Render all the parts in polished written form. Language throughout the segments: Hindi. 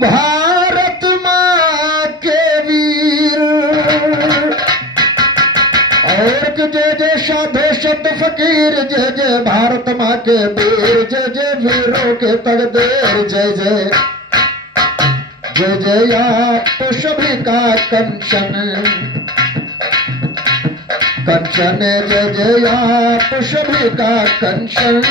भारत माँ के वीर और जय जय साधु संत फकीर, जय जय भारत माँ के वीर, जय जय वीरों के तकदीर, जय जय जय जय आप सभी का कंचन कंचन, जय जय आप सभी का कंचन।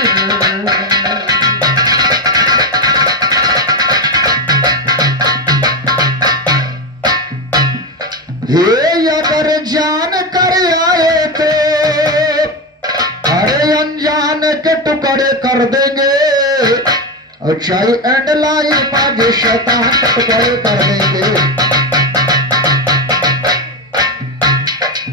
हे अगर जान कर आए तो अरे अनजान के टुकड़े कर देंगे, और चाय एंड लाई बाजी शैतान के टुकड़े कर देंगे।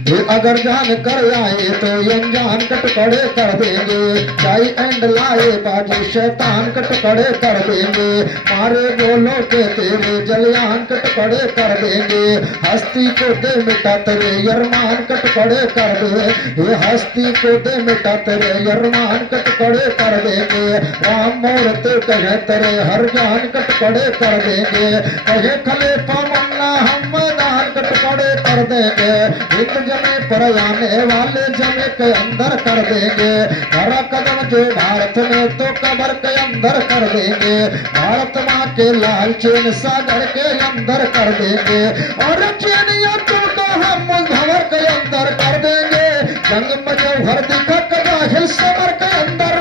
ये अगर जान कर आए तो अनजान के टुकड़े कर देंगे, चाय एंड लाए बाजी शैतान के टुकड़े कर देंगे। मारे बोलो के तेरे जलियान के टुकड़े कर देंगे, हस्ती को दे मिटा तेरे अरमान के टुकड़े कर दे, ये हस्ती को दे मिटा तेरे अरमान के टुकड़े कर देंगे। राम मूर्ति कहे तेरे हर ज्ञान के टुकड़े कर देंगे, कहे खलीफा मुन्ना हम मैदान के टुकड़े कर देंगे। जमे पर आने वाले जमे के अंदर कर देंगे, हरा कदम जो भारत में तो कब्र के अंदर कर देंगे। भारत माँ के लाल चेन सागर के अंदर कर देंगे, और चेनिया तो हम भंवर के अंदर कर देंगे। जंग में जो भर दिखा कदा हिल समर के अंदर।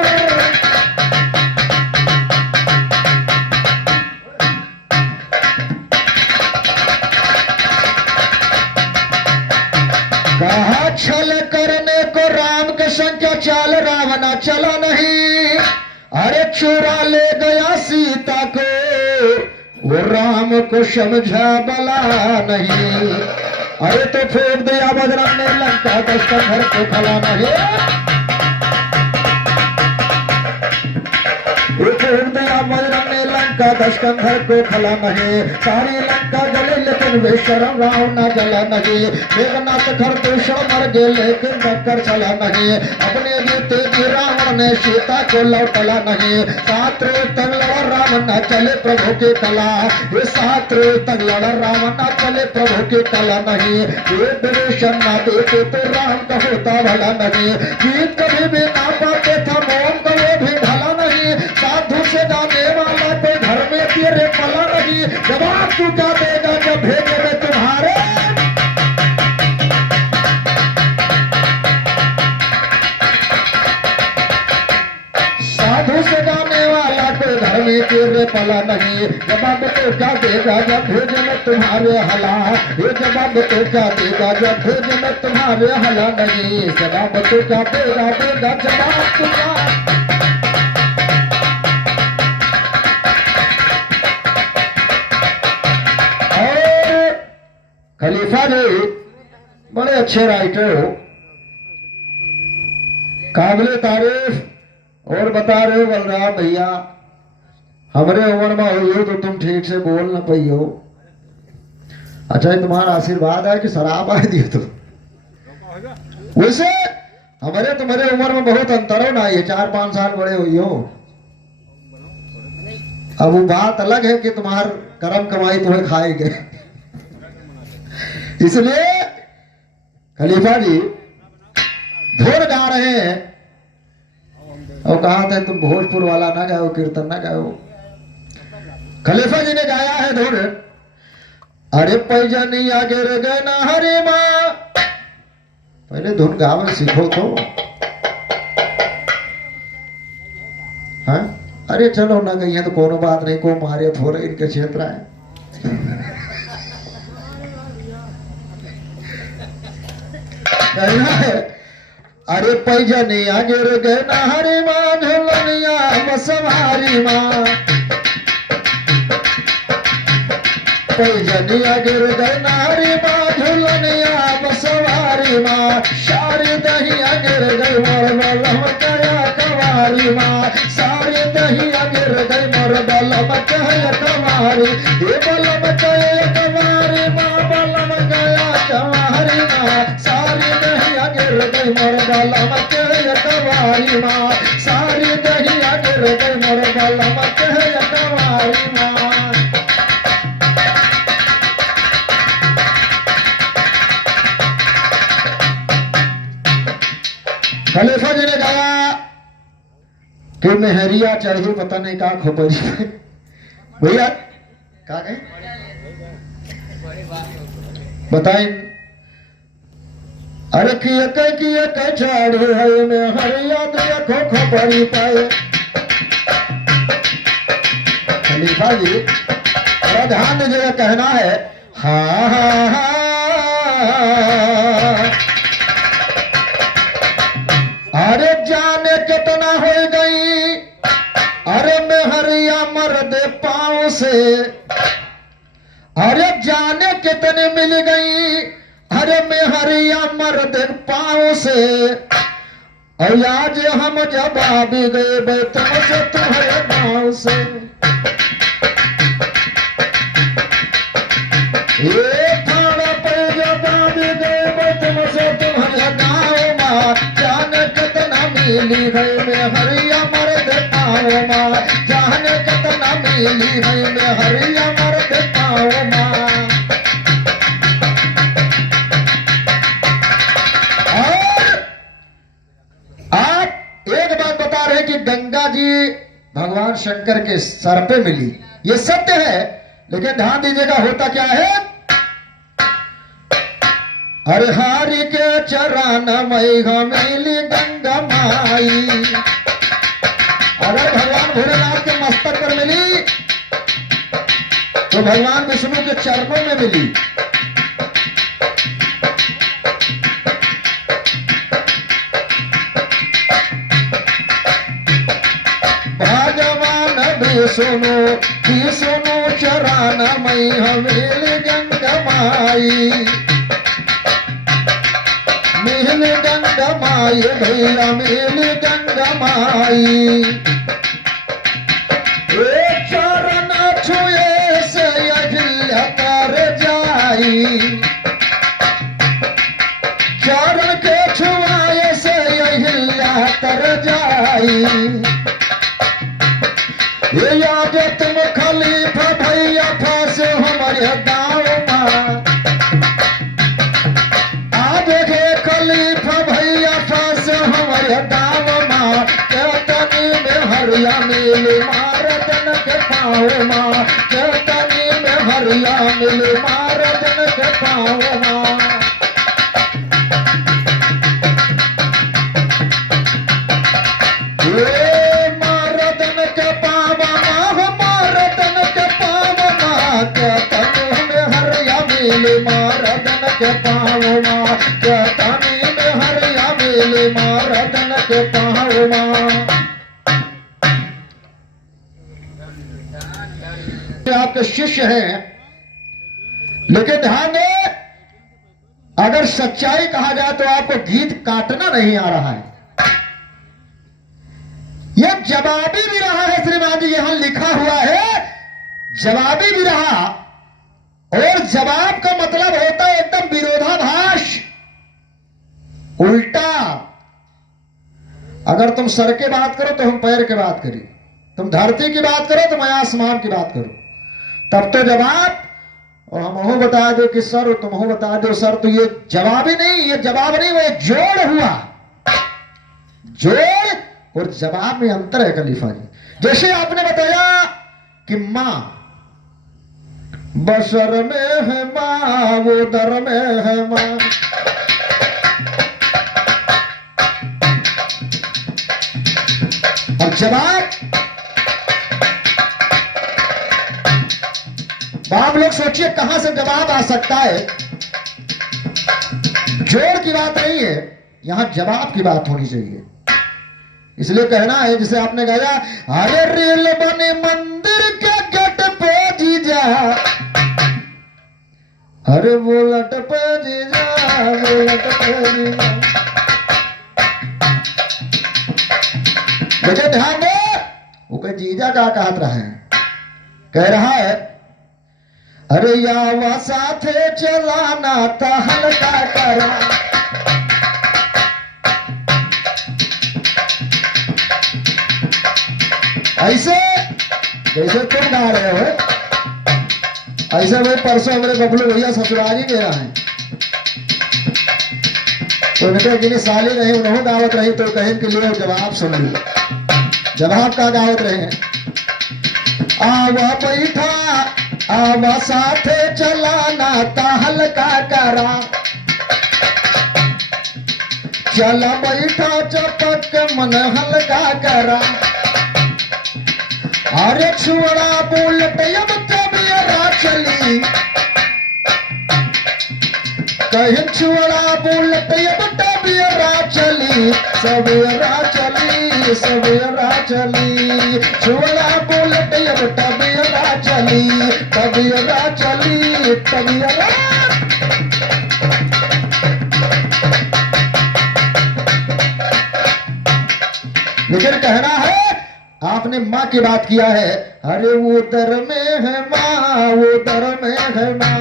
कहा छल करने को राम के संख्या चाल रावण चला नहीं, अरे चुरा ले गया सीता को वो राम को समझा बला नहीं। अरे तो फेंक दिया बजरंग ने लंका, दस का घर को खला नहीं। फेंक दिया बजरंग ने लंका, दस का घर को खला नहीं। सारी लंका जले लेकिन बेशरम रावण न जला नहीं। मेघनाथ घर दूषण मर गए लेकिन टक्कर चला नहीं। अपने जीते जी रावण ने सीता को लौटला नहीं। सात रोज तक लड़ा रावण न चले प्रभु की कला, ये सात रोज तक लड़ा रावण न चले प्रभु की कला नहीं। ये विभीषण न देते तो राम का होता भला नहीं। जीत कभी भी ना पाते था मौन का वो भी भला नहीं। साधु से जाने वाला कोई घर में तेरे पला नहीं। जवाब तू क्या देगा जब भेजे में तुम्हारे। साधु से जाने वाला कोई घर में तेरे पला नहीं। जवाब तो क्या देगा जब भेजे में तुम्हारे हला। ये जवाब तो क्या देगा जब भेजे में तुम्हारे हला नहीं। जवाब तो क्या देगा जवाब तो क्या। खलीफा जी बड़े अच्छे राइटर हो, काबिले तारीफ। और बता रहे हो बलराम भैया हमारे उम्र में हो तो तुम ठीक से बोल ना पाई हो। अच्छा ये तुम्हारा आशीर्वाद है कि शराब आ दिए तुम। वैसे हमारे तुम्हारे उम्र में बहुत अंतर हो ना, ये 4-5 साल बड़े हुई हो। अब वो बात अलग है कि तुम्हार कर्म कमाई तुम्हें खाएंगे। इसलिए खलीफा जी धुन गा रहे हैं और कहा था तुम भोजपुर वाला ना गाओ, कीर्तन ना गाओ। खलीफा जी ने गाया है धुन, अरे पैजनिया गिर गए ना हरे माँ। पहले धुन गावे सीखो तो। हाँ अरे चलो ना गई है तो कोनो बात नहीं, को मारे थोड़े इनके क्षेत्र है। अरे पैजनिया गिर गए ना हरे माँ, झुलनिया बसवारी माँ। पैजनिया गिर गए ना हरे माँ, झुलनिया बसवारी माँ। सारी दहिया गिर गई मोर बलम कया कवारी माँ। सारी दहिया गिर गई मोर बलम कया कवारी। ये बलम कया कवारी माँ, बलम कया कवारी माँ। सारी दहिया गिर गई मोर बलम कया कवारी माँ। सारी दहिया गिर गई मोर बलम कया कवारी माँ। कि मेहरिया चढ़ी पता नहीं का खोपड़ी भैया का कहे बताए। अरे किए चढ़ी है मेहरिया देखो खोपड़ी पाए। खलीफा जी थोड़ा ध्यान दीजिएगा, कहना है हाँ हाँ हाँ अरे जाने कितना हो गई, अरे मेहरिया मर्द पाँव से, अरे जाने कितने मिल गई, अरे मेहरिया मर्द पाँव से। और आज हम जवाब गए तुमसे तुम्हारे गाँव से। ये थाना पर जवाब गए तुमसे तुम्हारे गाँव माँ, जाने कितना मिली गई मेहरिया मर्द पाँव माँ, जाने कितना मिली गई मेहरिया मर्द पाँव माँ। और आप एक बात बता रहे कि गंगा जी भगवान शंकर के सर पे मिली, ये सत्य है, लेकिन ध्यान दीजिएगा होता क्या है। अरे हारी के चरण मैघा मिली गंगा माई, अगर भगवान भोलेनाथ के मस्तक पर मिली तो भगवान विष्णु के चरणों में मिली। भगवान विष्णु चरण मैघा मिली गंगा माई, मिल गंगा माई भैया मिल गंगा माई। चरण छुए से अहिल्या तर जाई, चरण के छुआए से अहिल्या तर जाई। याद तुम खलीफा भैया फांसे हमारे गाँव माँ, खलीफा भैया फांस हमारे गाँव माँ, केतनी में हरिया मिली मारदन के पाँव माँ, केतनी में हरिया मिली मारदन के पाँव माँ। मारदन के पाँव माँ, मारदन के पाँव माँ, केतनी में हरिया मिली मारदन के पाँव माँ, केतनी मारदन के पाँव माँ। आपके शिष्य हैं, लेकिन ध्यान दें अगर सच्चाई कहा जाए तो आपको गीत काटना नहीं आ रहा है। यह जवाबी भी रहा है श्रीमान जी, यहां लिखा हुआ है जवाबी भी रहा, और जवाब का मतलब होता है एकदम विरोधाभास, उल्टा। अगर तुम सर की बात करो तो हम पैर की बात करें, तुम धरती की बात करो तो मैं आसमान की बात करूं, तब तो जवाब। और हम हो बता दो कि सर, तुम हो बता दो सर, तो ये जवाब ही नहीं, ये जवाब नहीं, वो जोड़ हुआ। जोड़ और जवाब में अंतर है खलीफा जी। जैसे आपने बताया कि मां बसर में है मां, वो दर में है मां, और जवाब आप लोग सोचिए कहां से जवाब आ सकता है। जोड़ की बात नहीं है, यहां जवाब की बात होनी चाहिए। इसलिए कहना है जिसे आपने कहा, अरे रेल बने मंदिर के गेट पे जीजा, अरे वो लट पे जीजा, वो लट पे जीजा। मुझे ध्यान दो, वो कह जीजा का कहत रहे हैं, कह रहा है अरे यावा साथे चलाना था हल्का करा। ऐसे जैसे तुम गा रहे हो, ऐसे भाई परसों हमारे बबलू भैया ससुराली दे रहा है, तो उनके साली नहीं, उन्होंने दावत रही तो कहें के लिए जवाब सुन ली। जवाब का गावत रहे, आवा बैठा आवा साथे चलाना ता हल्का करा, चला बैठा चपक के मन हल्का करा। अरे छुड़ा बुलेट अब तबियरा चली, कहीं छुड़ा बुलेट अब तबियरा चली, सवेरा चली सवेरा चली, छुड़ा बुलेट अब तबियरा चली, तबियरा चली तबियरा। लेकिन कहना है, आपने माँ की बात किया है, अरे वो दर में है माँ, वो दर में है माँ,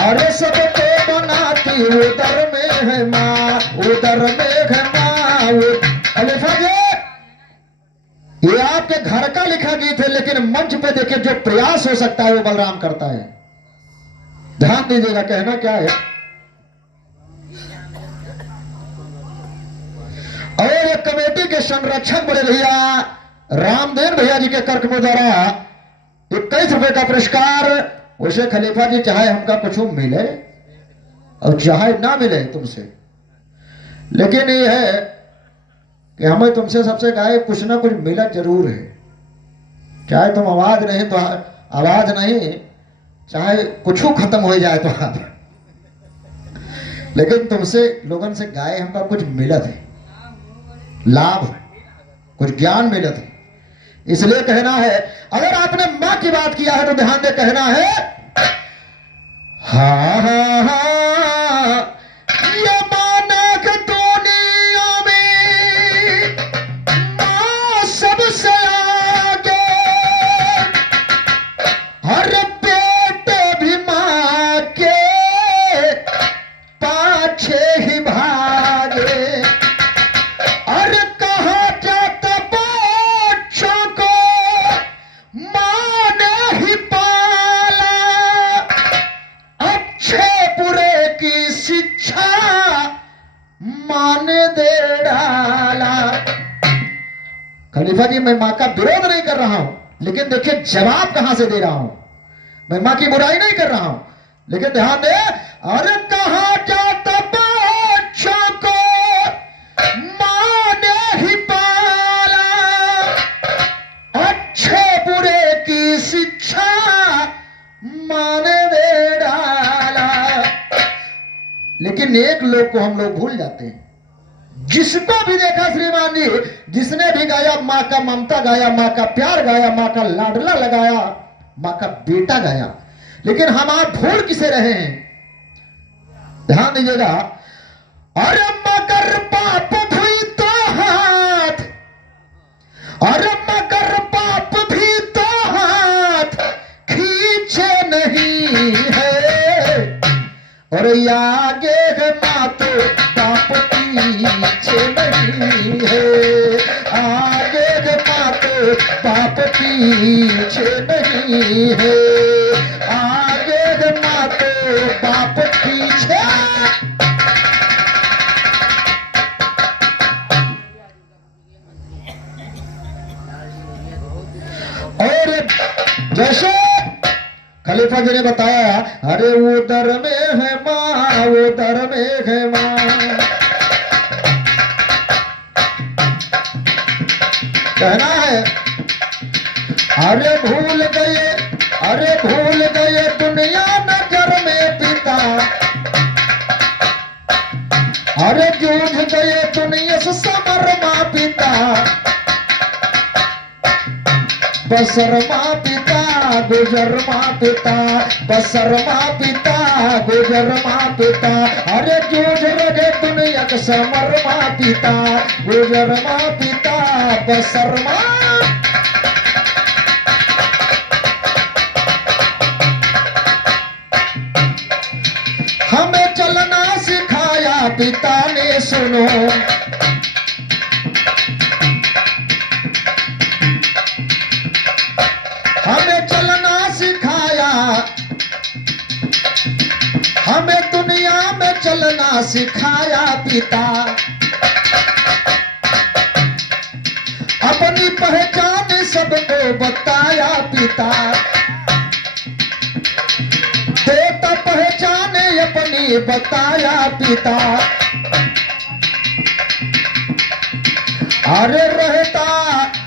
अरे सबको बनाती वो दर में है माँ, वो दर में है माँ। वो खलीफा जी, ये आपके घर का लिखा गीत है, लेकिन मंच पे देखिए जो प्रयास हो सकता है वो बलराम करता है। ध्यान दीजिएगा, कहना क्या है। और एक कमेटी के संरक्षक बड़े भैया रामदेव भैया जी के कर्कमों द्वारा 21 रुपए का पुरस्कार। उसे खलीफा जी चाहे हमका कुछ मिले और चाहे ना मिले तुमसे, लेकिन ये है कि हमें तुमसे सबसे कहा कुछ ना कुछ मिला जरूर है, चाहे तुम आवाज नहीं तो आवाज नहीं, चाहे कुछ खत्म हो जाए तो आप, लेकिन तुमसे लोगों से गाए हमका कुछ मिला थे, लाभ कुछ ज्ञान मिला थे। इसलिए कहना है, अगर आपने मां की बात किया है तो ध्यान दे कहना है, हाँ हाँ हाँ ये माना कि दुनिया में मां सबसे आगे, हर बेटे भी मां के पाछे ही भागे। खलीफा जी, मैं मां का विरोध नहीं कर रहा हूं, लेकिन देखिए जवाब कहां से दे रहा हूं। मैं मां की बुराई नहीं कर रहा हूं, लेकिन ध्यान दे, अरे कहां जाता बच्चों को मां ने ही पाला, अच्छे बुरे की शिक्षा मां ने दे डाला। लेकिन एक लोग को हम लोग भूल जाते हैं, जिसको भी देखा श्रीमान जी, जिसने भी गाया मां का ममता गाया, मां का प्यार गाया, मां का लाडला लगाया, मां का बेटा गाया, लेकिन हम आप भूल किसे रहे हैं। ध्यान दीजिएगा, अरे मगर पाप भी तो हाथ, अरे मगर पाप भी तो हाथ खींचे नहीं है, और आगे है मां तो पाप पीछे नहीं है, आगे है मां तो पाप पीछे नहीं है, आगे है मां तो पाप पीछे। और जैसे खलीफा जी ने बताया, अरे वो दर में है मां, वो दर में है मां, कहना है, अरे भूल गए, अरे भूल गए दुनिया नजर में पिता, अरे जूझ गए दुनिया से समर मां पिता, बसर मां पिता गुजर मां पिता, बसर मां पिता गुजर मां पिता, अरे जूझ रहे दुनिया के समर मां पिता, गुजर मां पिता बसर मां। हमें चलना सिखाया पिता ने सुनो, हमें चलना सिखाया, हमें दुनिया में चलना सिखाया पिता, पहचान सबको बताया पिता, देता पहचान अपनी बताया पिता। अरे रहता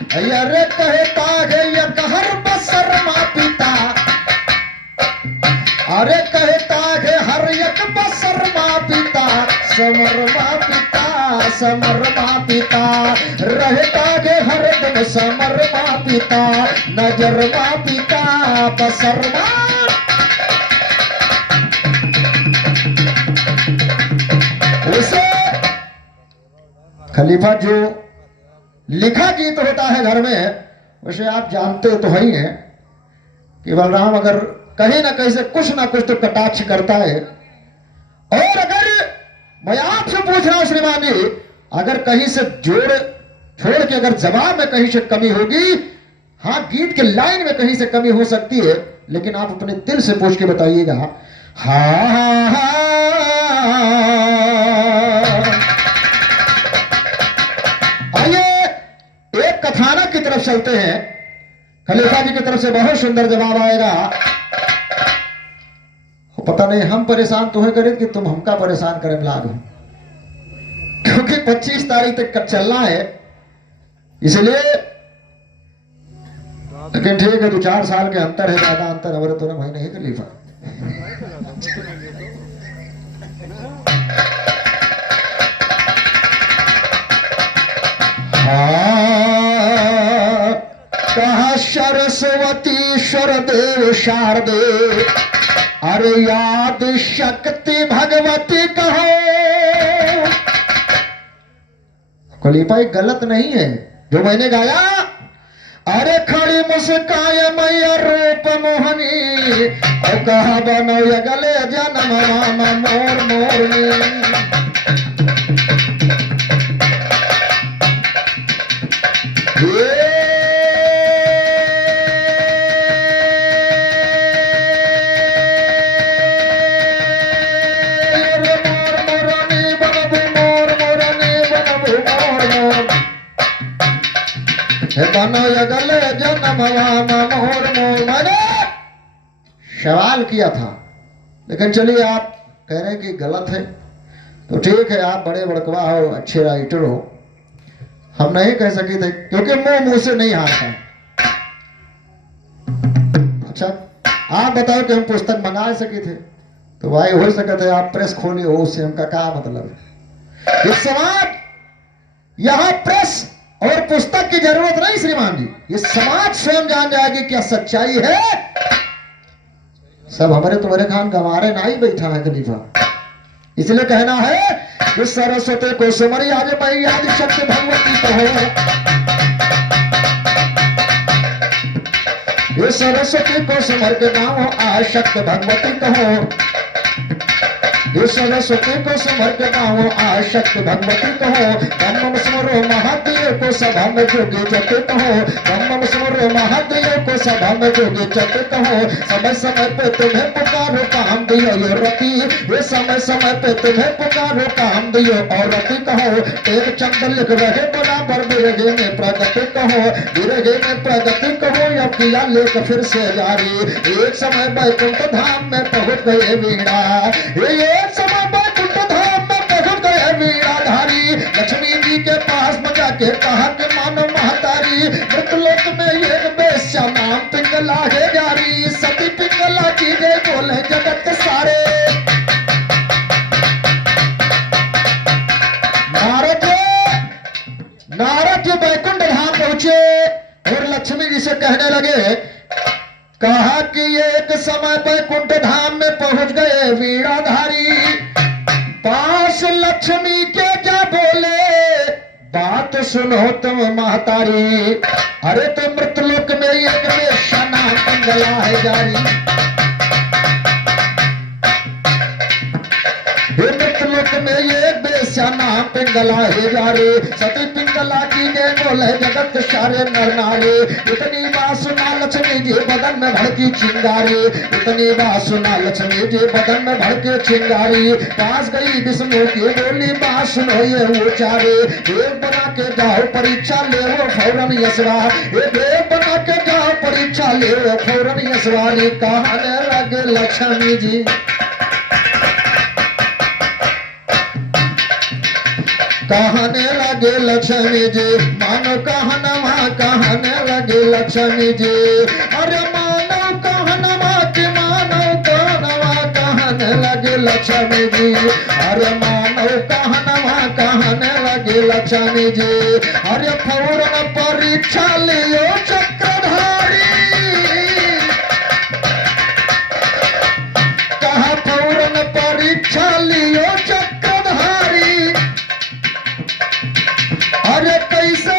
अरे कहता है ये कहर बसरमा पिता, अरे कहता है हर एक बसरमा पिता, समरमा पिता समरमा पिता, रहता है हर दिन समरमा पिता, नजरमा पिता बसरमा। उसे खलीफा जो लिखा गीत होता है घर में, उसे आप जानते तो ही हैं कि बलराम अगर कहीं ना कहीं से कुछ ना कुछ तो कटाक्ष करता है। और अगर मैं आपसे पूछ रहा हूं श्रीमान जी, अगर कहीं से जोड़ छोड़ के अगर जवाब में कहीं से कमी होगी, हाँ गीत के लाइन में कहीं से कमी हो सकती है, लेकिन आप अपने दिल से पूछ के बताइएगा। हाँ हाँ हाँ एक कथानक की तरफ चलते हैं। खलीफा जी की तरफ से बहुत सुंदर जवाब आएगा। पता नहीं हम परेशान तुम्हें करें कि तुम हमका परेशान करें लागू, क्योंकि 25 तारीख तक चलना है इसलिए। लेकिन ठीक है, 2-4 साल के अंतर है, ज्यादा अंतर हमारे तो भाई नहीं खलीफा। कहा सरस्वती शरदेव शारदे, अरे याद शक्ति भगवती कहो। खलीफा एक गलत नहीं है जो मैंने गाया। अरे खड़ी मुस्काए मैया रूप मोहनी, और कहा बनो ये गले जन्म मामा मोर मोरनी। मैंने सवाल किया था, लेकिन चलिए आप कह रहे हैं कि गलत है तो ठीक है, आप बड़े बड़कवा हो, अच्छे राइटर हो, हम नहीं कह सके थे क्योंकि मुंह से नहीं आता। अच्छा आप बताओ कि हम पुस्तक मंगा सके थे तो भाई हो सके थे आप प्रेस खोले हो, उससे हमका क्या मतलब है। इस समाज यहां प्रेस और पुस्तक की जरूरत नहीं श्रीमान जी, ये समाज स्वयं जान जाएगी क्या सच्चाई है। सब हमारे तुम्हारे खान गंवारे ना ही बैठा है खलीफा, इसलिए कहना है कि सरस्वती को सुमरी आज मैं याद शक्ति भगवती कहो। ये सरस्वती को सुमर के नाम आज शक्ति भगवती कहो। ये सरस्वती को सुमर के नाम आज शक्ति भगवती कहो। ब्रह्म स्मरो महादेव को सभा में जोगी जते कहो। ब्रह्म स्मरो महादेव को सभा में जोगी जते कहो। समय समय पे तुम्हें पुकारो काम दियो यो रति, ये समय समय पे तुम्हें पुकारो काम दियो और रति कहो। एक चंद लिख रहे बराबर बिरगे में प्रगति कहो। बिरगे में प्रगति कहो या किया लेख फिर से जारी। एक समय बैकुंठ धाम में पहुंच गए वीणा, एक समय बैकुंठ धाम में पहुंच गए वीणाधारी। लक्ष्मी जी के पास में जाके कहा कि मानो महतारी, मृतलोक में एक बेश्या नाम पिंगला है जारी। सती पिंगला की जय बोले जगत सारे। नारद जी बैकुंठ धाम पहुंचे और लक्ष्मी जी से कहने लगे, कहा कि एक समय बैकुंठ धाम में पहुंच गए वीणाधारी। पास लक्ष्मी के क्या बोले, बात सुनो तुम महतारी। अरे तो मृतलोक में एक बेश्या नाम पिंगला है जारी। मृतलोक में एक बेश्या नाम पिंगला हे जारे सती पिंगला की जय बोले जगत सारे नर नारे इतनी बात सुना लक्ष्मी जी बदन में भड़की चिंगारी इतनी बात सुना लक्ष्मी जी बदन में भड़के चिंगारी पास गई विष्णु की बोली बात सुनो ये उचारे एक बना के जाओ परीक्षा ले वो फौरन यशवा एक बना के जाओ परीक्षा ले वो फौरन यशवारी कहने लगे लक्ष्मी जी कहने लगे लक्ष्मी जी मानो कहनवा कहने लगे लक्ष्मी जी अरे मानो कहनवा कि मानो कहनवा कहने लगे लक्ष्मी जी अरे मानो कहनवा कहने लगे लक्ष्मी जी अरे फौरन परीक्षा लियो चक्रधारी कहा फौरन परीक्षा लियो अरे कैसे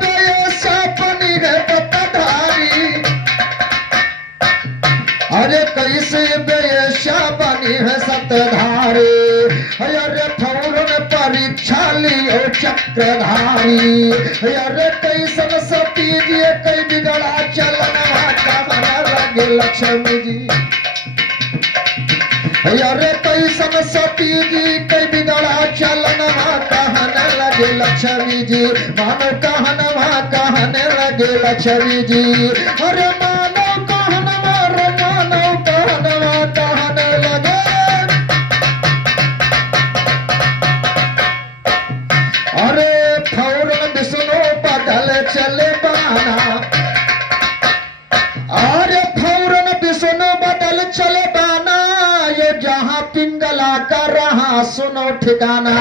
बेयसा बनी है पतधारी अरे कैसे बेयसा बनी है सतधारी अरे फौरन परीक्षा लियो चक्रधारी अरे कैसन सती जी कई बिगड़ा चलना कहने लगे लक्ष्मी जी अरे कैसन सती जी कई बिगड़ा चलना कहने लगे लक्ष्मी जी मानो कहनवा कहने लगे लक्ष्मी जी अरे मानो कहनवा रे मानो कहनवा कहने लगे अरे फौरन विष्णु बदल चले बाना अरे फौरन विष्णु बदल चले बाना ये जहां पिंगला का रहा सुनो ठिकाना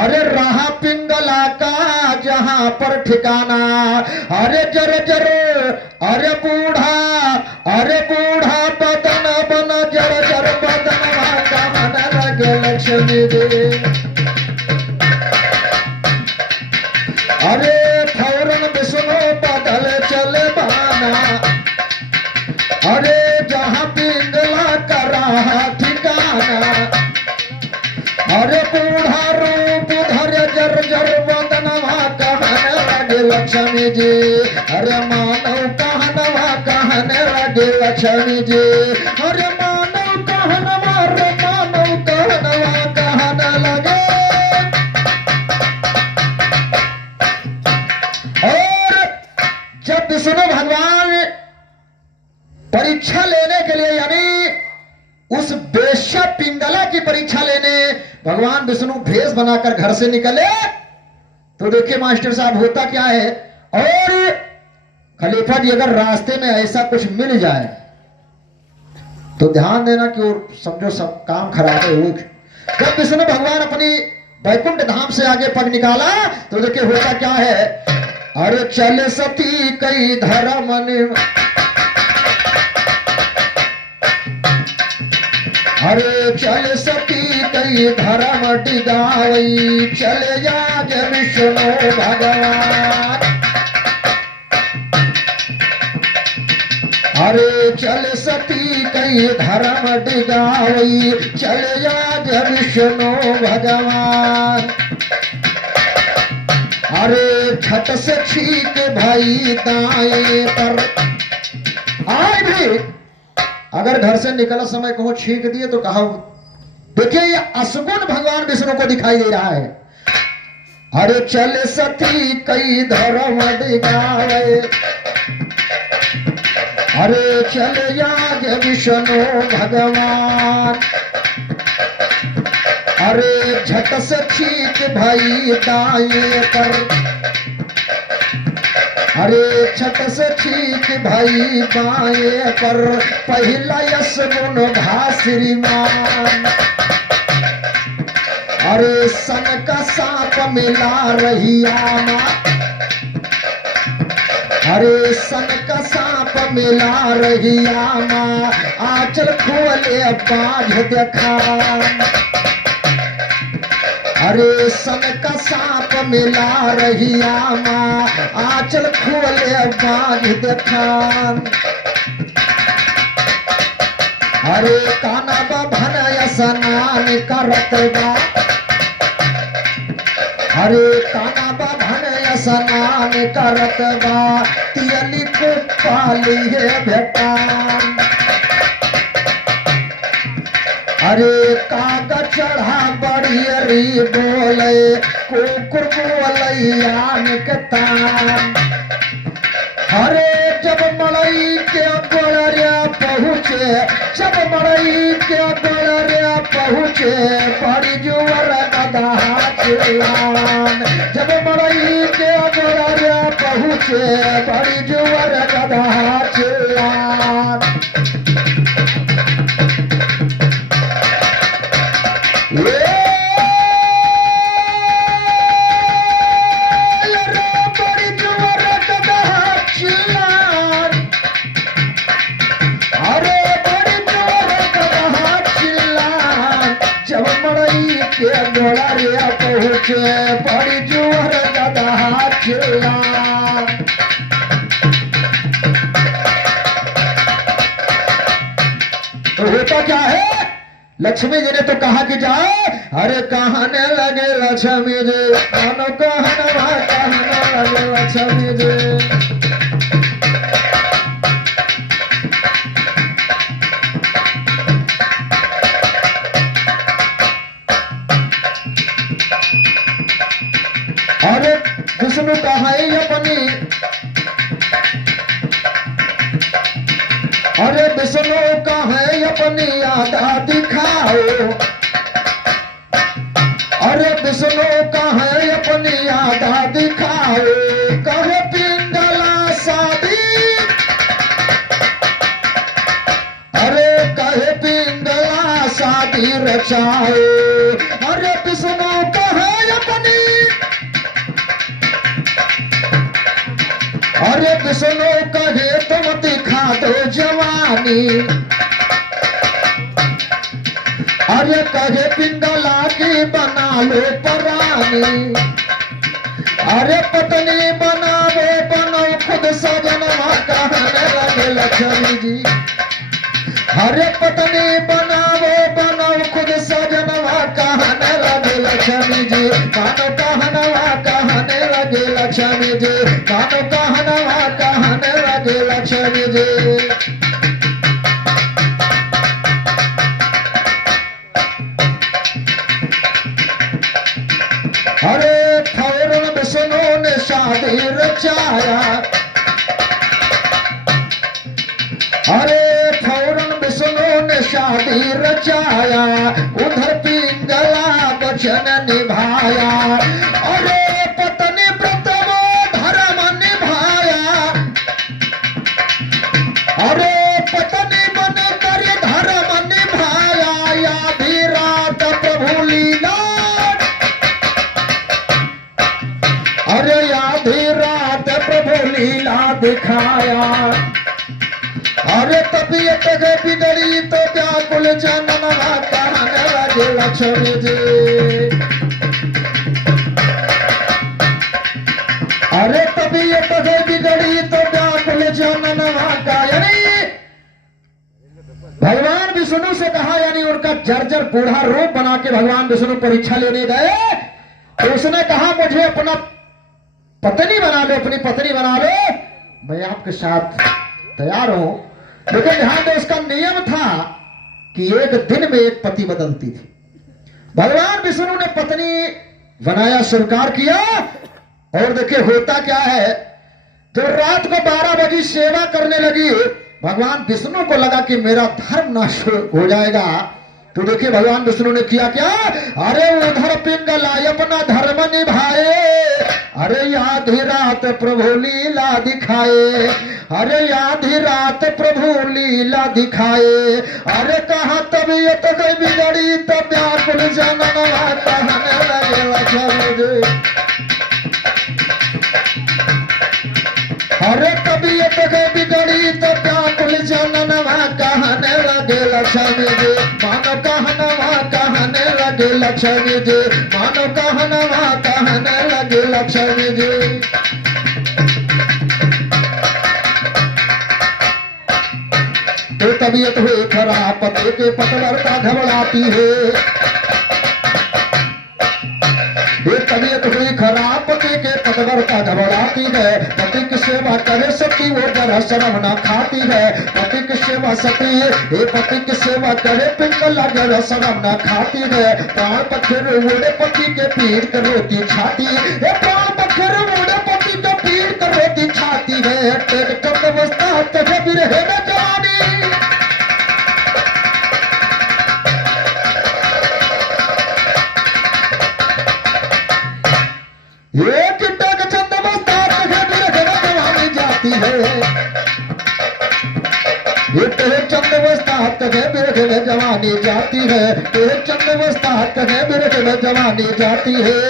अरे रहा पिंगला का जहां पर ठिकाना अरे जर जर अरे बूढ़ा बदन बन जर जर बदन कहने लगे लक्ष्मी जी अरे फौरन विष्णु बदल चले बाना अरे जहां पिंगला का रहा ठिकाना अरे बूढ़ा जर जर बदनवा कहने लगे लक्ष्मी जी अरे मानव कहनवा कहने लगे लक्ष्मी जी अरे मानव कहनवा रे मानव कहनवा कहने लगे और जब विष्णु भगवान परीक्षा लेने के लिए यानी उस बेश्या पिंगला की परीक्षा लेने भगवान विष्णु भेष बनाकर घर से निकले तो देखिए मास्टर साहब होता क्या है और खलीफा जी अगर रास्ते में ऐसा कुछ मिल जाए तो ध्यान देना कि और समझो सब काम खराब है। जब विष्णु भगवान अपनी वैकुंठ धाम से आगे पग निकाला तो देखिए होता क्या है अरे चले सती कई धर्म अरे चल सती कई धर्म डिगावई चले जाग विष्णु भगवान अरे चल सती कई धर्म डिगावई चले जाग विष्णु भगवान अरे छत से छीक भाई दाएं पर आज भी अगर घर से निकल समय कहो छींक दिए तो कहा देखिए ये असगुण भगवान विष्णु को दिखाई दे रहा है अरे चल सती कई धर्म डिगावे अरे चल याग विष्णु भगवान अरे झट से छींक भाई दाएं पर अरे छत से ठीक भाई बाएं पर पहला यश गुण भा श्रीमान अरे सन का सांप मिला रही आमा अरे सन का सांप मिला रही आमा आंचल खोले बाझ देखा अरे सन का सांप मिला रही आमा आंचल खोले बांध देखा अरे काना बभन स्नान करत बा, अरे काना बभन स्नान करत बा, तियली कुपाली है भेटान। अरे कागज चढ़ा बड़ियरी बोले, कुकुर बोलैयान के तान। अरे जब मड़ई के गोड़रिया पहुँचे, जब मड़ई के गोड़रिया पहुँचे, बड़ी जुवर गदहा चिल्लान। जब मड़ई के गोड़रिया पहुँचे, बड़ी जुवर गदहा चिल्लान। गोड़रिया पहुँचे, बड़ी जुवर गदहा चिल्लान। तो होता क्या है, लक्ष्मी जी ने तो कहा कि जाओ, अरे कहने लगे लक्ष्मी जी, मानो कहने लगे लक्ष्मी जी। अरे विष्णु कहाई अपनी, अरे विष्णु कहाई अपनी आधा दिखाओ, अरे विष्णु कहाई अपनी आधा दिखाओ, कहे पिंगला शादी, अरे कहे पिंगला शादी रचाओ। अरे विष्णु कहाई अपनी, अरे विष्णु कहे तुम दिखा दो जवानी, अरे कहे पिंगला की बना लो परानी। अरे पत्नी बनावे बनो खुद सजनवा, कहने लगे लक्ष्मी जी। अरे पत्नी बनावे बनो खुद सजनवा, कहने लगे लक्ष्मी जी। कानो कहनवा कहने लगे लक्ष्मी जी, कानो कहनवा कहने लगे लक्ष्मी जी। अरे फौरन विष्णु ने शादी रचाया, अरे फौरन विष्णु ने शादी रचाया, उधर पिंगला वचन निभाया। अरे पत्नी व्रत वो धर्म निभाया, अरे पत्नी बन कर धर्म निभाया, आधी रात प्रभु लीला, अरे आधी रात प्रभु लीला दिखाया। अरे तबीयत बिगड़ी तो व्याकुल जननवा, कहने लगे लक्ष्मी जी। अरे तबीयत बिगड़ी तो व्याकुल जननवा का, यानी भगवान विष्णु से कहा, यानी उनका जर्जर बूढ़ा रूप बना के भगवान विष्णु परीक्षा लेने गए। तो उसने कहा मुझे अपना पत्नी बना लो, अपनी पत्नी बना लो, मैं आपके साथ तैयार हूं। लेकिन ध्यान दो, उसका नियम था कि एक दिन में एक पति बदलती थी। भगवान विष्णु ने पत्नी बनाया, स्वीकार किया। और देखिए होता क्या है, तो रात को 12 बजे सेवा करने लगी। भगवान विष्णु को लगा कि मेरा धर्म नष्ट हो जाएगा। तो देखिए भगवान विष्णु ने किया क्या, अरे उधर पिंगला अपना धर्म निभाए, अरे आधी रात प्रभु लीला दिखाए, अरे आधी रात प्रभु लीला दिखाए। अरे कहा तबीयत गई बिगड़ी तब व्याकुल जननवा, कहने लगे लक्ष्मी जी। अरे तबीयत गई बिगड़ी तो व्याकुल जननवा, कहने लगे लक्ष्मी जी। मानो कहनवा कहने लगे लक्ष्मी जी, मानो कहनवा कहने लगे लक्ष्मी जी। तो तबीयत हुई खराब, पति के पतवर का घबराती है। ये तबीयत हुई खराब, पति के पतवर का घबराती है। पति की सेवा करे सती वो जरा शर्म न खाती है। पति की सेवा सती, ये पति की सेवा करे पिंगला जरा शर्म न खाती है। प्राण पत्थर उड़े पति के पीर कर रोती छाती, ये प्राण पत्थर उड़े पति के पीर कर रोती छाती है। टेक चंद अवस्था तक बिरहे न जवानी, ये टिकटॉक चंद अवस्था तक बिरहे न जवानी जाती है। ये तेरे चंद अवस्था तक बिरहे में जवानी जाती है। तेरे चंद अवस्था तक बिरहे में जवानी जाती है।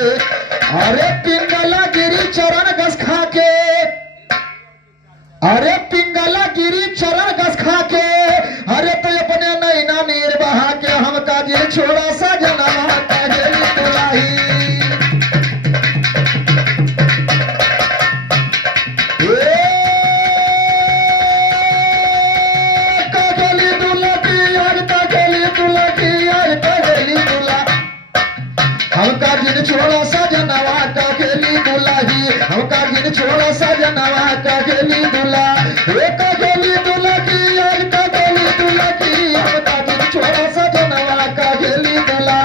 अरे पिंगला गिरी चरण घस खा के, अरे पिंगला गिरी चरण घस खा के, अरे तो अपने नैना नीर बहा के हमका जी छोड़ा सा जनवा कहेली दुलाही। कहेली दुला की यार, कहेली दुला की यार, कहेली दुला हमका जिन छोड़ा सा जनवा कहेली दुलाही। हमका जिन छोड़ा सा जनवा कहेली दुला, हे कहेली दुला की यार, कहेली दुला की हमका जिन छोड़ा सा जनवा कहेली दुला।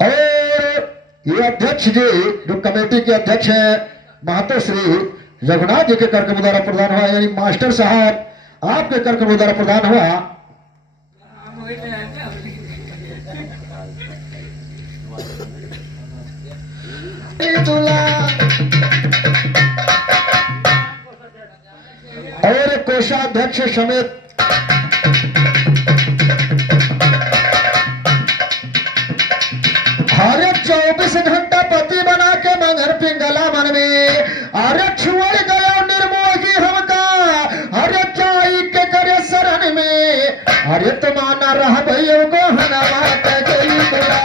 और ये अध्यक्ष जी जो कमेटी के अध्यक्ष हैं महतो श्री रघुनाथ जी के कार्यक्रम द्वारा प्रदान हुआ, यानी मास्टर साहब आपके कार्यक्रम द्वारा प्रदान हुआ। और कोषाध्यक्ष समेत हर 24 घंटा पति बना के मगर पिंगला मन में, अरे छुड़ गया निर्मोही हमका, अरे चाई के करे शरण में, अरे तुम्हारा रह भयो गहनवा कहेली दुला।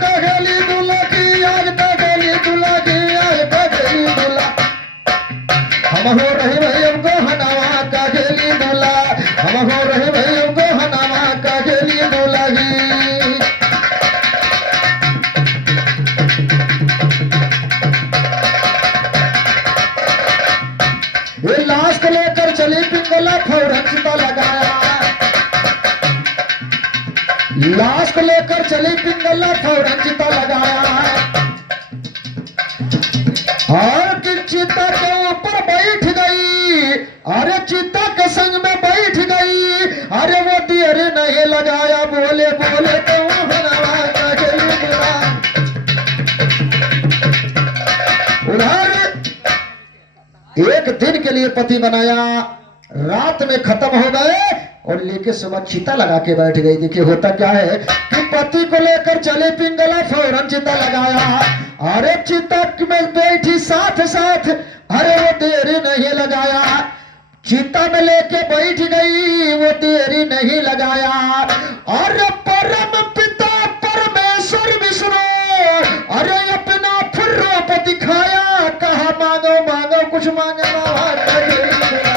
कहेली दुला की यार, कहेली दुला की यार, कहेली दुला हम हो रहे भयो गहनवा कहेली दुला। हम हो रहे भयो गहनवा कहेली दुलाही। ये लाश को लेकर चली पिंगला फौरन चिता लगाया। लाश को लेकर चली पिंगला फौरन चिता लगाया। और कि चिता के ऊपर बैठ गई, अरे चिता के संग में बैठ गई। अरे वो दियर नहीं लगाया, बोले बोले तो हनवा कहेली दुला। उधर एक दिन के लिए पति बनाया, रात में खत्म हो गए और लेके सुबह चिता लगा के बैठ गई। देखिए होता क्या है कि पति को लेकर चले पिंगला फौरन चिता लगाया। अरे चिता में बैठी साथ साथ, अरे वो देरी नहीं लगाया। चिता में लेके बैठ गई, वो देरी नहीं लगाया। और परम पिता परमेश्वर विष्णु, अरे अपना फिर रूप दिखाया। कहा मांगो मांगो कुछ मांगना कहेली दुला।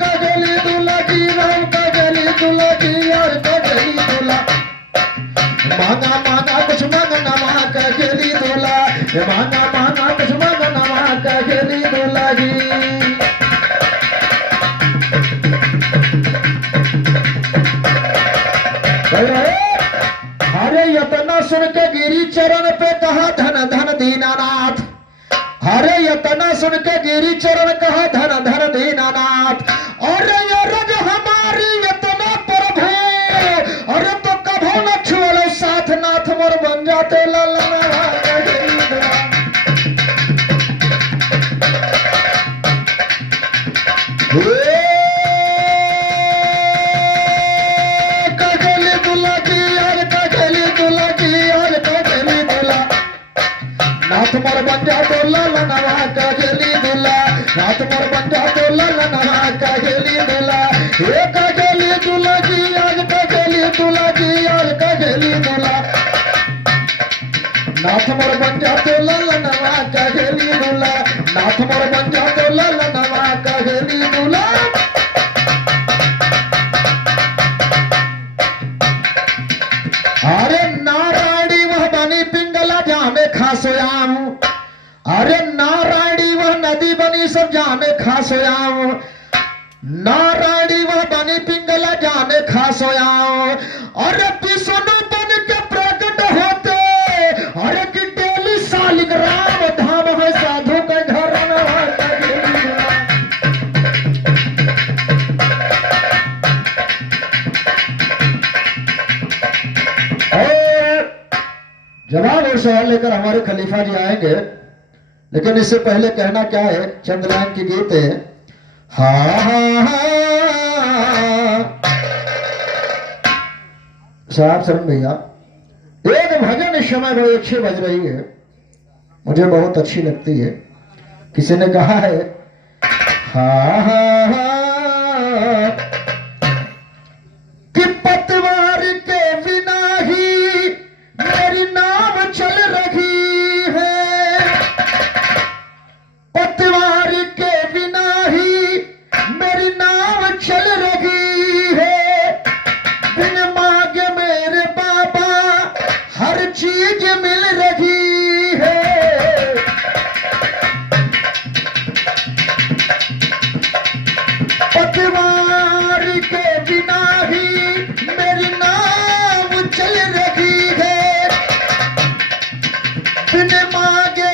कहेली दुला की राम, कहेली दुला की यार, कहेली दुला मांगा मांगा कुछ मांगना कहेली दुला। मांगा मांगा कुछ मांगना कहेली दुला जी। अरे यतना सुन के गिरी चरण पे कहा धन धन दीनानाथ। अरे यतना सुन के गिरी चरण कहा धन धन दीनानाथ। अरे ये रज हमारी यतना प्रभु, अरे तो कभो न छुअलो साथ नाथ मोर बन जाते ललनवा कहेली दुला। कहेली दुला की यार, कहेली दुला की यार, कहेली दुला नाथ मोर बन जाते ललनवा कहेली दुला। नाथ मोर बन जा तो ललनवा कहेली दूल्हा, हे कहेली दूल्हा जी आज कहेली दूल्हा जी आज कहेली दूल्हा। नाथ मोर बन जा तो ललनवा कहेली दूल्हा, नाथ मोर बन जा तो ललनवा कहेली दूल्हा। अरे नारायणी वह बनी पिंगला जाने खासोयाम, अरे नारायणी वह नदी बनी सब जाने खासोयाम, नारायणी वह बनी पिंगला जाने खासोयाम। अरे विष्णु बन के प्रकट होते, अरे कि डेली सालिक राम धाम है साधु के घर जवाब और सवाल लेकर हमारे खलीफा जी आएंगे, लेकिन इससे पहले कहना क्या है, चंद लाइन की गीत है। हा साहब शरण भैया, एक भजन इस समय बड़ी अच्छी बज रही है, मुझे बहुत अच्छी लगती है। किसी ने कहा है हा कि पतवार के बिना ही मेरी नाव चल रही है, पतवार के बिना ही मेरी नाव चल रही है, बिन मांगे मेरे बाबा हर चीज मिल रही है। पतवार के बिना ही मेरी नाव चल रही है, बिन मांगे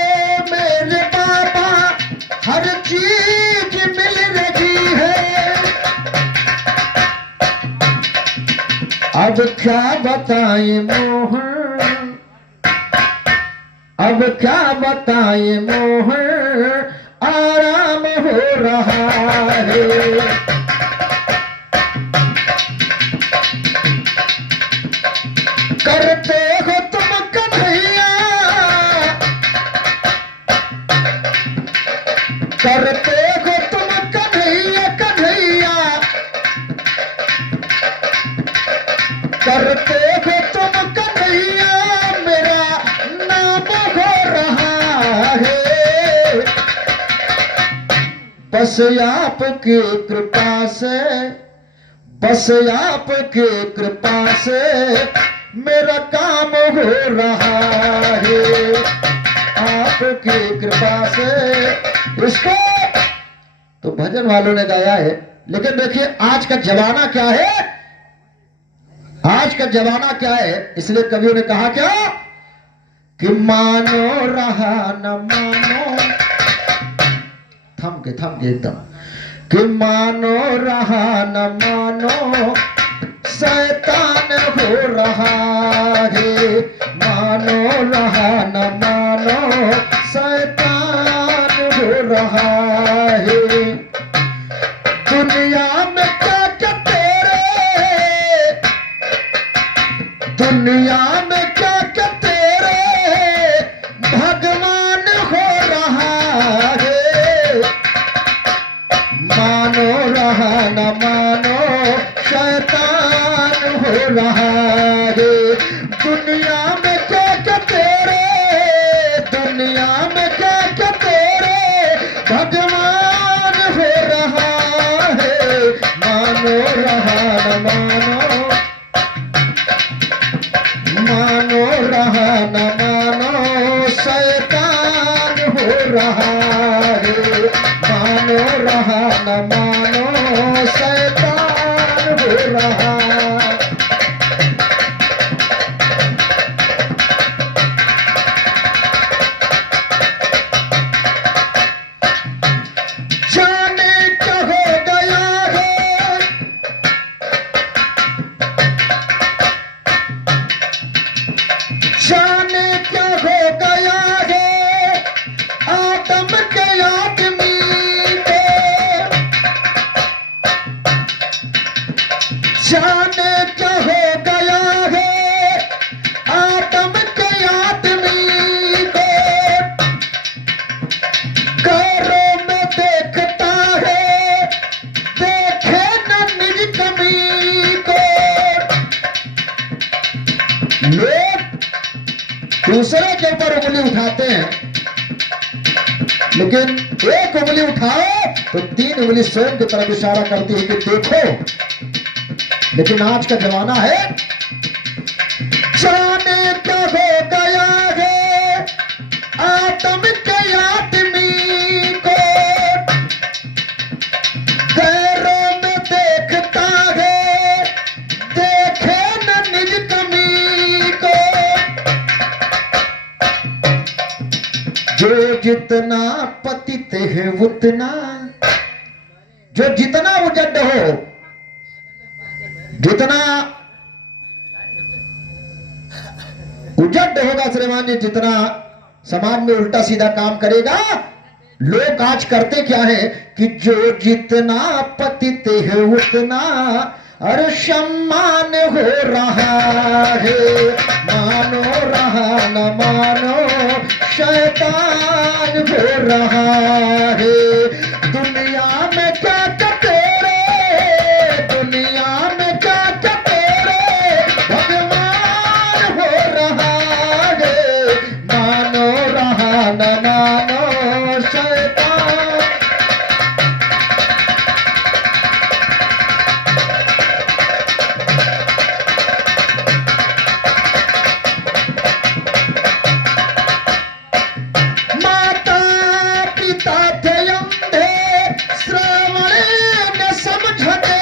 मेरे बाबा हर चीज मिल रही है। अब क्या बताएं मोहन, अब क्या बताएं मोहन, आराम हो रहा है। करते हो तुम कन्हैया, करते हो तुम कन्हैया कन्हैया, करते हो तुम कन्हैया, मेरा नाम हो रहा है। बस आपकी कृपा से, बस आपकी कृपा से मेरा काम हो रहा है, आपकी कृपा से। इसको तो भजन वालों ने गाया है, लेकिन देखिए आज का जमाना क्या है, आज का जमाना क्या है, इसलिए कवियों ने कहा क्या कि मानो रहा न मानो, थम के एकदम, कि मानो रहा न मानो शैतान हो रहा है, मानो रहा न मानो शैतान हो रहा है। दुनिया में क्या क्या तेरे, दुनिया में क्या क्या तेरे भगवान हो रहा है, मानो रहा न मानो शैतान हो रहा है। दुनिया में क्या क्या तेरे, दुनिया में क्या क्या तेरे भगवान हो रहा है, मानो रहा न मानो, मानो रहा न मानो शैतान हो रहा है, मानो रहा न मानो शैतान हो रहा। जाने क्या हो गया है, जाने क्या हो गया है आदम के आदमी को, दूसरे के ऊपर उंगली उठाते हैं, लेकिन एक उंगली उठाओ तो 3 उंगली स्वयं की तरफ इशारा करती है कि देखो। लेकिन आज का जमाना है, जाने क्या हो गया है आदम के आदमी को, गैरों में देखता है देखे न निज कमी को। जो जितना पतित है उतना, जो जितना उजड हो, जितना उजड होगा श्रीमान जी, जितना समाज में उल्टा सीधा काम करेगा। लोग आज करते क्या है कि जो जितना पतित है उतना अरे सम्मान हो रहा है, मानो रहा न मानो शैतान हो रहा है। दुनिया में क्या चतेरे, दुनिया में क्या चतेरे भगवान हो रहा है, मानो रहा न मानो शैतान। माता पिता थे अंधे, श्रवण न समझते।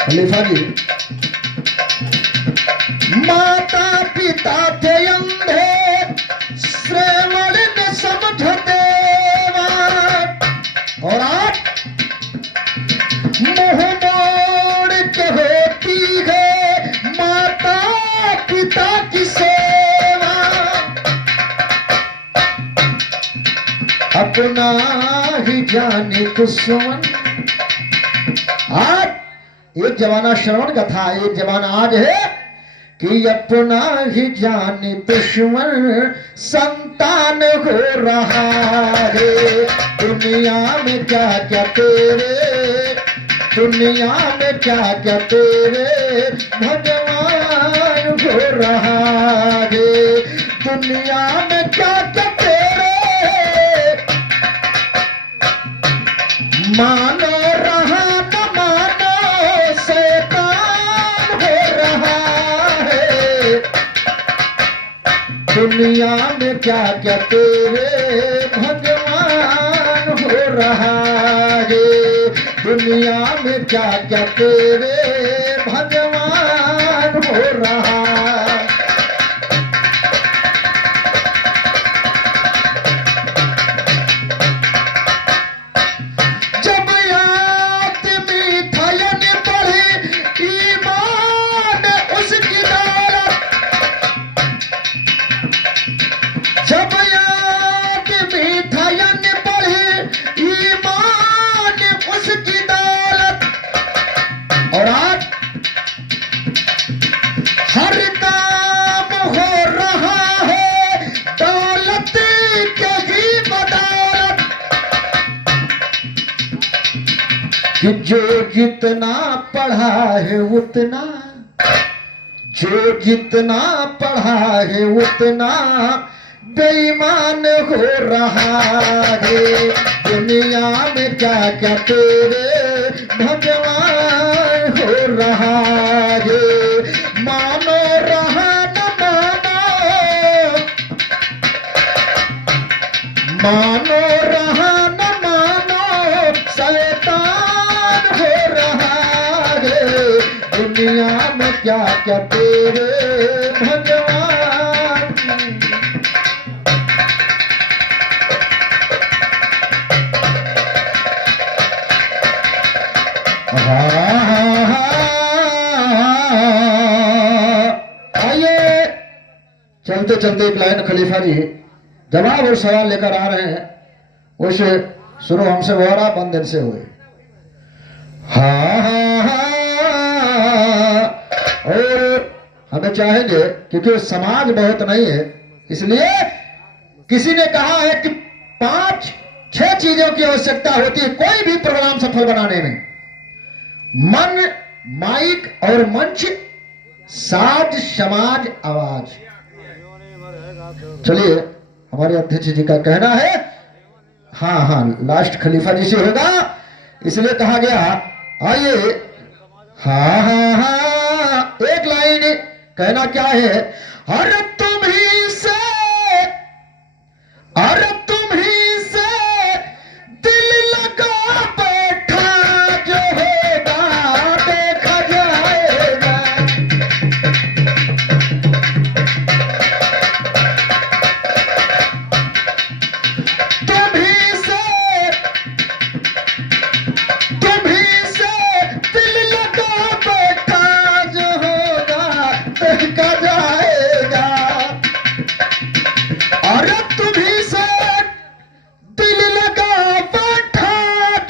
खलीफा जी, माता पिता थे अंधे, श्रवण न समझते। और आज मुंह मोड़ के होती है माता पिता की सेवा, अपना ही जाने दुश्मन। आज एक जमाना श्रवण का था, एक जमाना आज है कि अपना ही जाने दुश्मन संतान हो रहा है। दुनिया में क्या क्या तेरे, दुनिया में क्या क्या तेरे भगवान हो रहा है। दुनिया में क्या क्या तेरे मानो रहा न मानो शैतान हो रहा है। दुनिया में क्या क्या तेरे भगवान हो रहा है। दुनिया में क्या क्या तेरे भगवान हो रहा है। जब आदमी थयन पढ़े ईमान उसकी दौलत, जब आदमी थयन पढ़े ईमान उसकी दौलत। और आज हर काम हो रहा है दौलत के ही बदौलत, कि जो जितना पढ़ा है उतना, जो जितना पढ़ा है उतना बेईमान हो रहा है। दुनिया में क्या क्या तेरे भगवान हो रहा है। मानो रहा न मानो, मानो रहा न मानो शैतान हो रहा है। दुनिया में क्या क्या तेरे भगवान। आइए चलते चलते एक लाइन खलीफा जी जवाब और सवाल लेकर आ रहे हैं, उसे शुरू हमसे हो रहा, बंद दिन से हुए। हाँ हाँ हाँ, और हमें चाहेंगे क्योंकि समाज बहुत नहीं है, इसलिए किसी ने कहा है कि 5-6 चीजों की आवश्यकता होती है कोई भी प्रोग्राम सफल बनाने में। मन, माइक और मंच, साज समाज आवाज। चलिए, हमारे अध्यक्ष जी का कहना है, हाँ हाँ लास्ट खलीफा जी से होगा, इसलिए कहा गया। आइए, हाँ हाँ हाँ, एक लाइन कहना क्या है। अरे तुम ही से, अरे तुम ही से दिल लगा बैठा, जो होगा देखा जाएगा। देखा जाएगा। अरे तुम्ही से दिल लगा बैठा,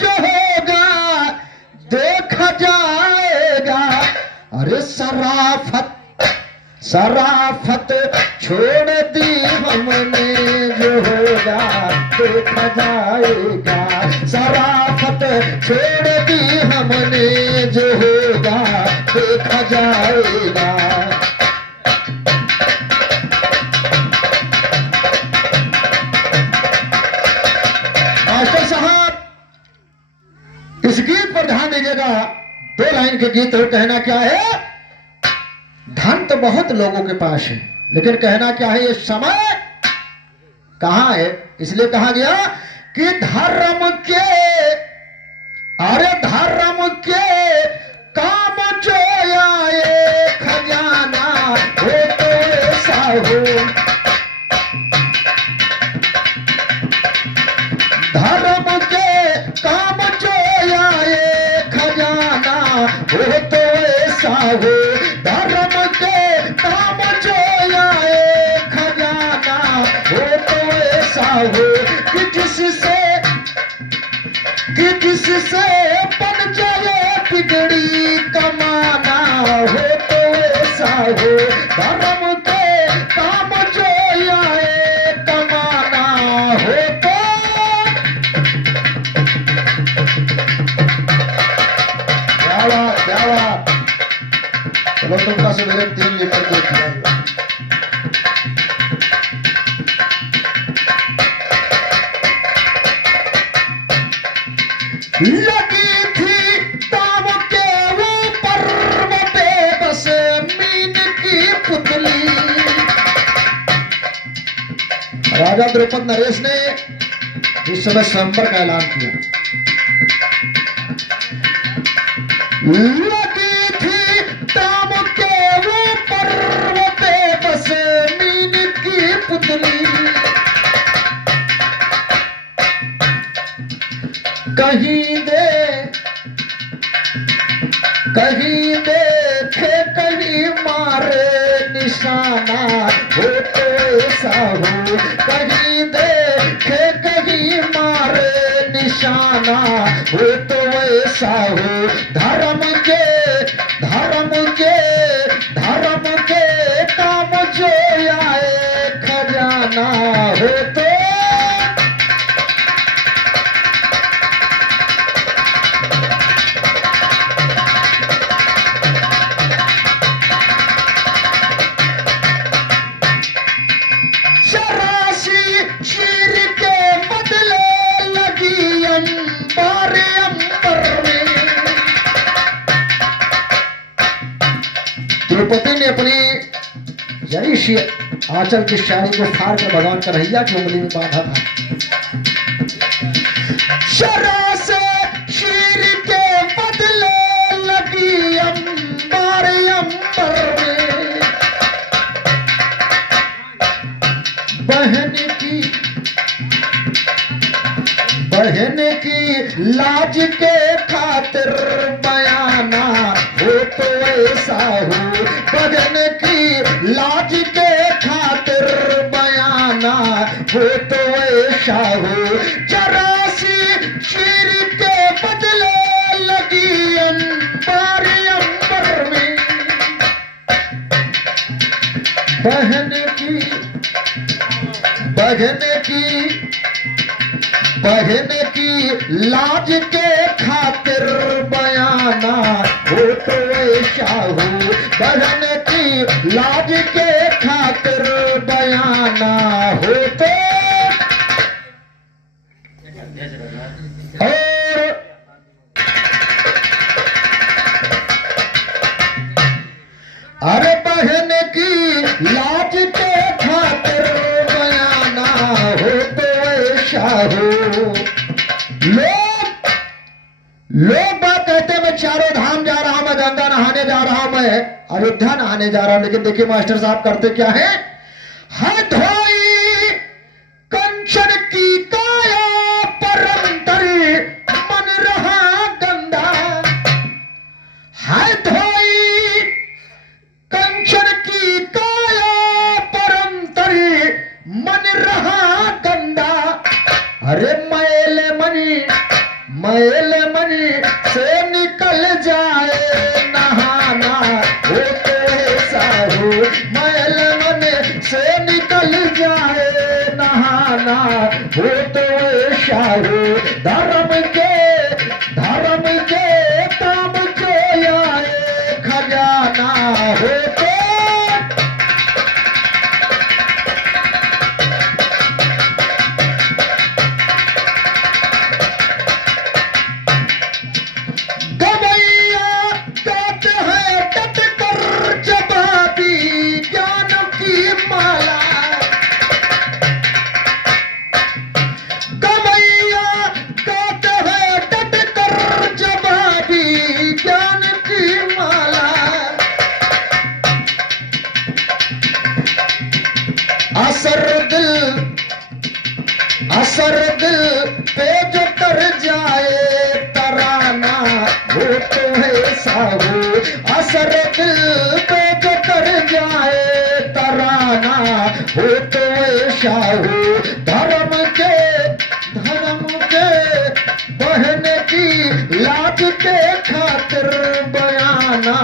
जो होगा देखा जाएगा। अरे शराफत शराफत छोड़ दी हमने, जो होगा देखा जाएगा। शराफत छोड़ दी हमने, जो होगा देखा जाएगा। मास्टर साहब, इस गीत पर ध्यान दीजिएगा। 2 लाइन के गीत, और कहना क्या है। धन तो बहुत लोगों के पास है, लेकिन कहना क्या है, ये समय कहां है। इसलिए कहा गया कि धर्म के, अरे धर्म के काम जो आए खजाना, हो तो ऐसा हो। धर्म के काम जो आए खजाना, हो तो ऐसा हो। धर्म के काम जो आए खजाना, हो तो ऐसा हो। कि जिससे बन जाए बिगड़ी कमाना, हो तो ऐसा हो। धर्म के काम जो आए कमाना, हो तो। क्या बात। चलो तुमका से मेरे 3 लीटर दूध पिलाएगा। लगी थी दाम के ऊपर बेबस मीन की पुतली। राजा द्रौपदी नरेश ने इस समय स्वयंवर का ऐलान किया। लगी थी दाम के ऊपर बेबस मीन की पुतली। कहीं देखे कहीं मारे निशाना, हो तो ऐसा हो। कहीं देखे कहीं मारे निशाना, हो तो ऐसा हो। धर्म के काम जो आए खजाना, हो तो। चीर के बदले लगी अंबर में। द्रौपदी ने अपनी जरी सी आंचल की शाही को फाड़ कर भगवान कन्हैया की उंगली में बांधा था। शरा से चीर के बदले लगी अंबर में। बहन की लाज के खातिर बयाना, हो तो ऐसा हो। बहन की लाज के खातिर बयाना, हो तो ऐसा हो। चरासी चीर के बदले लगी अंबर में। बहन की लाज के खातिर बयाना, हो तो ऐसा हो बहन की लाज के खातिर बयाना हो तो। और अरे बहन की लाज के खातिर बयाना हो तो ऐसा हो। लोग बात कहते हैं मैं चारों धाम जा रहा हूं, मैं गंगा नहाने जा रहा हूं, मैं अयोध्या नहाने जा रहा हूं, लेकिन देखिए मास्टर साहब करते क्या है, हाथ धोई कंचन की काया परंतर मन रहा गंदा। हाथ धोई कंचन की काया परंतर मन रहा गंदा। अरे मैल मनी से निकल जाए नहाना हो तो ऐसा हो। मैल मन से निकल जाए नहाना हो तो ऐसा हो। धर्म के काम जो आए खजाना हो तो। असर दिल पे जो कर जाए तराना हो तो ऐसा हो। असर दिल पे जो कर जाए तराना हो तो ऐसा हो। धर्म के बहन की लाज के खातिर बयाना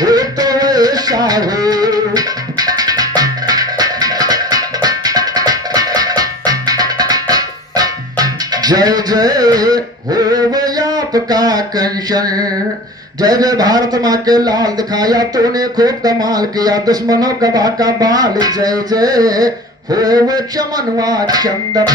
हो तो ऐसा हो। जय जय हो आपका कंचन, जय जय भारत माँ के लाल दिखाया तूने खूब कमाल किया दुश्मनों का बाका बाल। जय जय हो चमनवा चंदन।